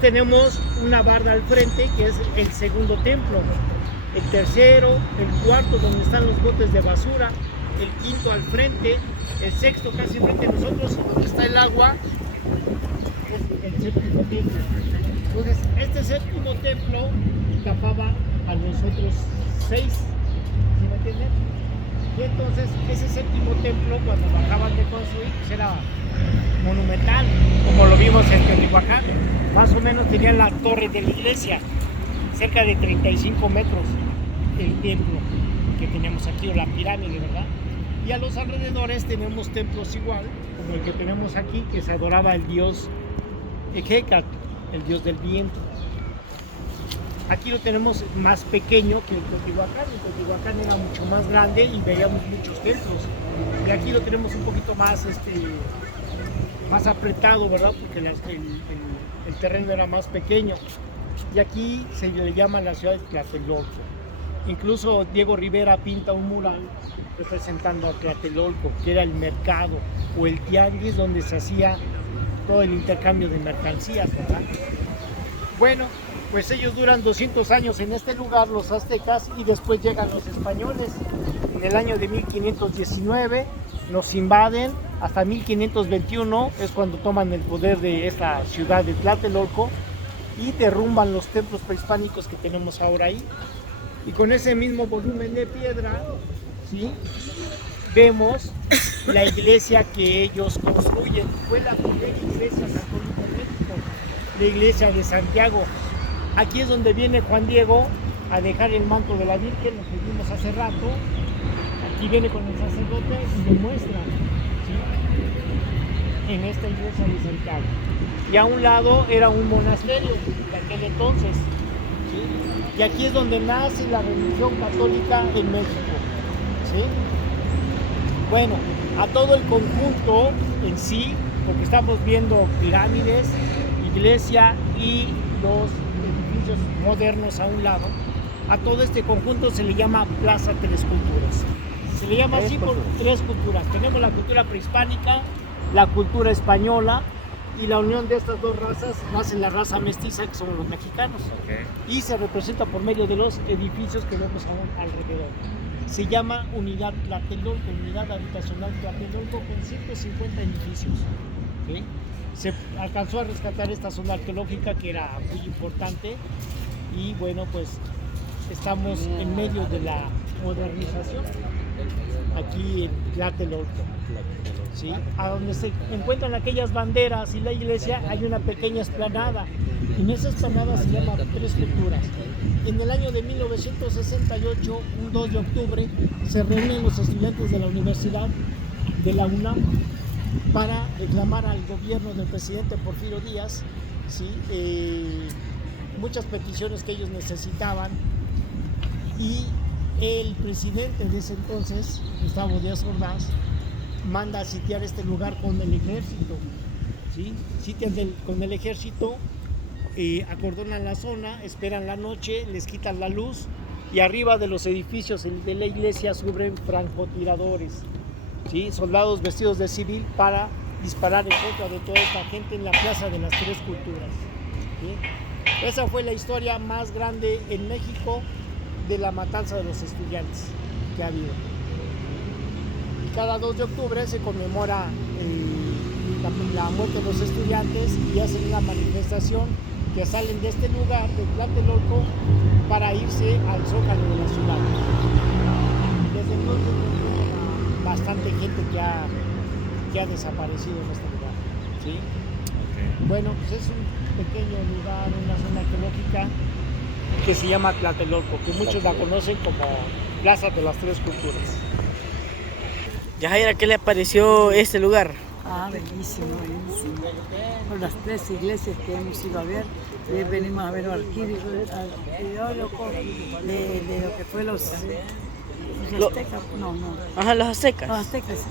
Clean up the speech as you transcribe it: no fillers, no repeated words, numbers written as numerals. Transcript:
Tenemos una barda al frente que es el segundo templo, el tercero, el cuarto donde están los botes de basura, el quinto al frente, el sexto casi frente a nosotros, donde está el agua, es el séptimo templo. Entonces, este séptimo templo tapaba a los otros 6, ¿sí me entienden? Y entonces, ese séptimo templo, cuando bajaban de construir, pues era monumental, como lo vimos en Teotihuacán. Más o menos tenía la torre de la iglesia, cerca de 35 metros, el templo que tenemos aquí, o la pirámide, ¿verdad? Y a los alrededores tenemos templos igual, como el que tenemos aquí, que se adoraba el dios Ejecatl, el dios del viento. Aquí lo tenemos más pequeño que el Teotihuacán. El Teotihuacán era mucho más grande y veíamos muchos templos. Y aquí lo tenemos un poquito más, más apretado, ¿verdad? Porque el terreno era más pequeño. Y aquí se le llama la ciudad de Tlatelolco. Incluso Diego Rivera pinta un mural representando a Tlatelolco, que era el mercado o el tianguis donde se hacía todo el intercambio de mercancías, ¿verdad? Bueno, pues ellos duran 200 años en este lugar, los aztecas, y después llegan los españoles. En el año de 1519 nos invaden, hasta 1521 es cuando toman el poder de esta ciudad de Tlatelolco y derrumban los templos prehispánicos que tenemos ahora ahí. Y con ese mismo volumen de piedra, ¿sí?, vemos la iglesia que ellos construyen. Fue la primera iglesia católica en México, la iglesia de Santiago. Aquí es donde viene Juan Diego a dejar el manto de la Virgen, lo que vimos hace rato. Aquí viene con el sacerdote y le muestra, ¿sí?, en esta iglesia de Santiago. Y a un lado era un monasterio de aquel entonces, ¿sí? Y aquí es donde nace la religión católica en México, ¿sí? Bueno, a todo el conjunto en sí, porque estamos viendo pirámides, iglesia y los edificios modernos a un lado, a todo este conjunto se le llama Plaza Tres Culturas. Se le llama así por tres culturas. Tenemos la cultura prehispánica, la cultura española, y la unión de estas dos razas nace la raza mestiza, que somos los mexicanos. Y se representa por medio de los edificios que vemos alrededor. Se llama Unidad Tlatelolco, Unidad Habitacional Tlatelolco, con 150 edificios. ¿Sí? Se alcanzó a rescatar esta zona arqueológica que era muy importante, y bueno, pues estamos en medio de la modernización aquí en Tlatelolco, ¿sí? A donde se encuentran aquellas banderas y la iglesia hay una pequeña explanada. En esa explanada se llama Tres Culturas. En el año de 1968, un 2 de octubre, se reúnen los estudiantes de la Universidad de la UNAM para reclamar al gobierno del presidente Porfirio Díaz, ¿sí?, muchas peticiones que ellos necesitaban, y el presidente de ese entonces, Gustavo Díaz Ordaz, manda a sitiar este lugar con el ejército, ¿sí? Sitian con el ejército, acordonan la zona, esperan la noche, les quitan la luz, y arriba de los edificios de la iglesia suben francotiradores, ¿sí?, soldados vestidos de civil, para disparar en contra de toda esta gente en la Plaza de las Tres Culturas, ¿sí? Esa fue la historia más grande en México de la matanza de los estudiantes que ha habido. Cada 2 de octubre se conmemora la muerte de los estudiantes, y hacen una manifestación que salen de este lugar, de Tlatelolco, para irse al Zócalo de la ciudad. Desde entonces hay bastante gente que ha desaparecido en este lugar, ¿sí? Bueno, pues es un pequeño lugar, una zona arqueológica que se llama Tlatelolco, que muchos la conocen como Plaza de las Tres Culturas. Yajaira, ¿qué le pareció este lugar? Bellísimo, bellísimo. Por las tres iglesias que hemos ido a ver, venimos a ver al arqueólogo de lo que fue los aztecas. No. Ajá, los aztecas. Los aztecas, sí.